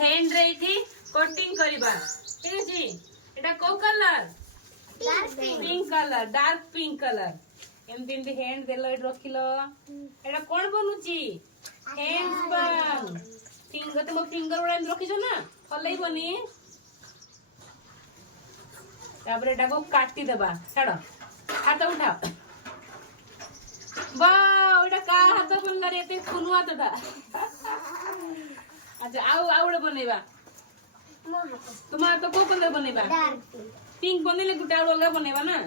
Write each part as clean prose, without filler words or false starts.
hand रे इठी cutting करबा ठीक अछि एटा को colour pink colour dark pink colour एमती एमती हैंड देलो इठ रखिलो एटा कोन बनुची हैंड स्पन फिंगर तुम फिंगर उड़ा रखिछो ना फलैबनी तापर एटा को काटी देबा छाड़ हाथ उठाओ वाओ एटा का हाथ बनला रे एते खुनु हाथटा अच्छा आउडे बनेबा तुम हाथ को कलर बनेबा पिंक बनेले गुटा अलग बनेबा ना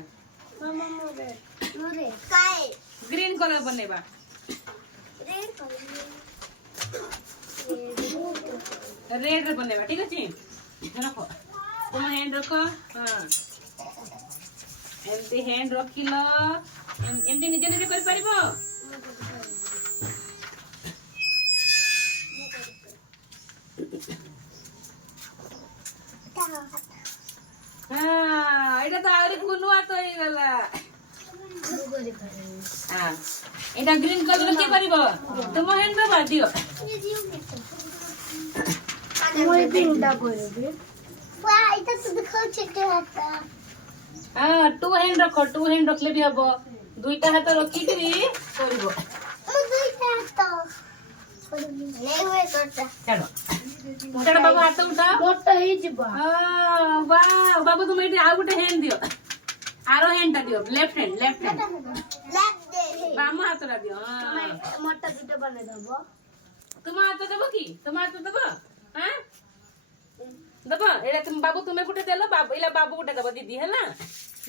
मामा मोरे काय ग्रीन कलर बनेबा रेड रे बनेबा ठीक अछि रखो तुम हैंड रखो हां एमती हैंड रखिलो एमती निजे निजे कर परिबो हां एटा तो आरी कुनुआ तो ही गला हां एटा ग्रीन कलर के परिबो तुम हैंड रे बार दियो मोय पिंडा करबे वा इता तो दिखाओ छके हाता हां टू हैंड रखले भी हबो दुईटा हाथ रखी करी करबो दुईटा हाथ नहीं हुए करता चलो मोटा बाबू हाथ उठा मोटा ही जिबा हां वाह बाबू तुम एटी आ गुटे हैंड दियो आरो हैंड ता दियो लेफ्ट हैंड लेफ्ट दे बाम हाथ रा दियो हां मोटा दुटा बने दबो तुम हाथ देबो की तुम हाथ देबो हां देबो एला तुम बाबू तुमे गुटे देलो बाबू इला बाबू गुटे देबो दीदी है ना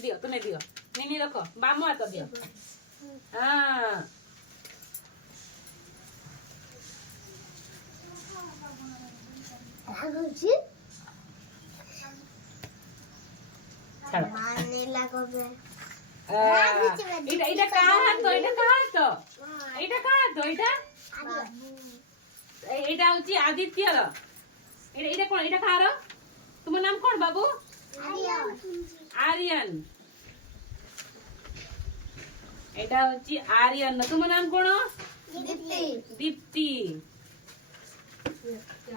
दियो तुमे दियो निनी रखो बाम हाथ दियो हां आगुची चलो माने लागोबे इटा का हाथ एटा होची आदित्य रो एटा कोन एटा खारो तुम नाम कोन बाबू आर्यन एटा होची आर्यन तुम नाम कोन दीप्ति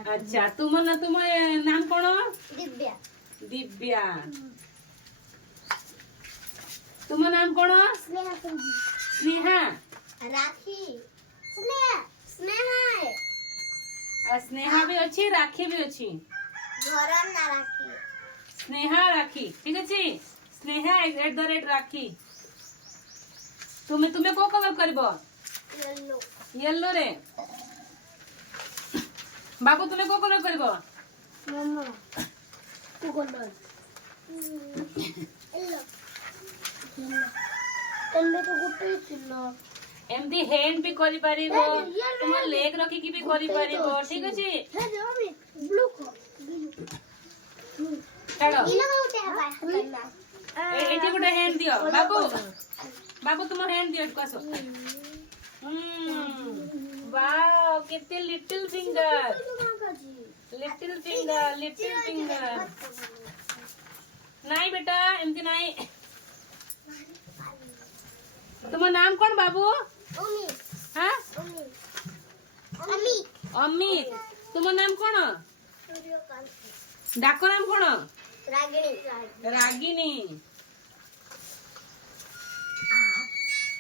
अच्छा तुम नाम कोन दिव्या तुम नाम कोन स्नेहा राखी स्नेहा स्नेहा भी अच्छी राखी भी अच्छी घरर ना राखी स्नेहा राखी ठीक अछि स्नेहा @राखी तुम्हें को कलर करबो येलो रे बाबू तुम्हें को कलर करबो मामा को कलर येलो तो गुटे छिलो एमती हैंड भी करि परिबो तुम लेग रखी की भी करि परिबो ठीक अछि ब्लू को चलो इला गुटे एठी गुटे हैंड दियो बाबू तुम हैंड दियो कसो वाओ कितने लिटिल फिंगर नहीं बेटा एमती नहीं तुम नाम कौन बाबू हाँ अमित तुम नाम कौन डाक नाम कौन रागिनी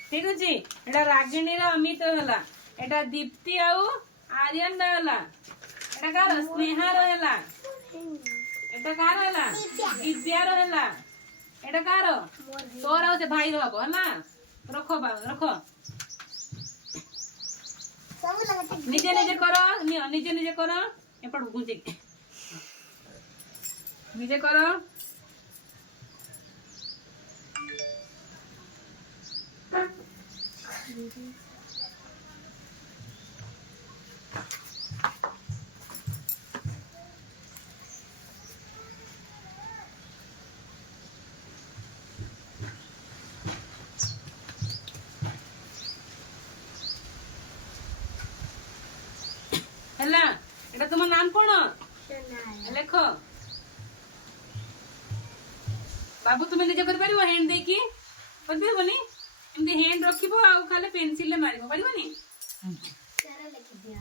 ठीक अछि एटा रागिनी रा अमित होला एटा दीप्ति आउ आर्यन रहला एटा कार स्नेहा रहला एटा कार रहला दिव्या रहला एटा कार तोर आउ से भाई रहबो हला रखो रखो निजे निजे करो निजे करो एपड़ गुंजे निजे करो ହେଲା ଏଟା ତୁମ ନାମ କଣ ଲେଖ बाबू तुम्हें निजे कर परिबो हैंड देकी कर दिबोनी एमती हैंड रखिबो आ खाली पेंसिल ले मारिबो परिबोनी सारा लिख दिया